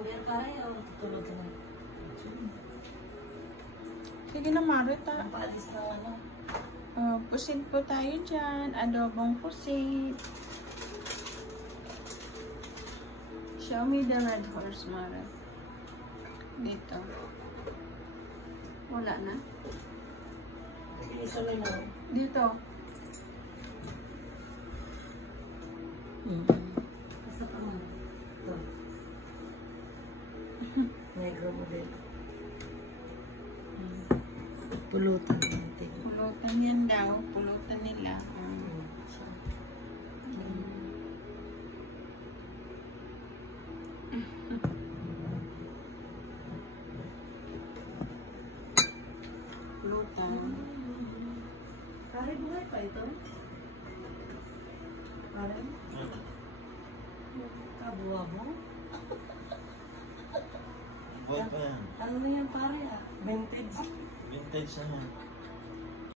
Meron pare o tutulog ka na? Sige na, Marita. Ang paalis ng ano? Pusit po tayo dyan. Adobong pusit. Show me the red horse, Mara. Dito. Wala na. Isa lang lang. Dito. Basta pa mo. Ito. Negro model. Pulutan. Pulutan yan daw. Pulutan nila. Pulutan. Pare, buhay pa ito? Pare? Kabuha mo? Buhay pa yan. Ano na yan pare ah? Vintage? Vintage na yan.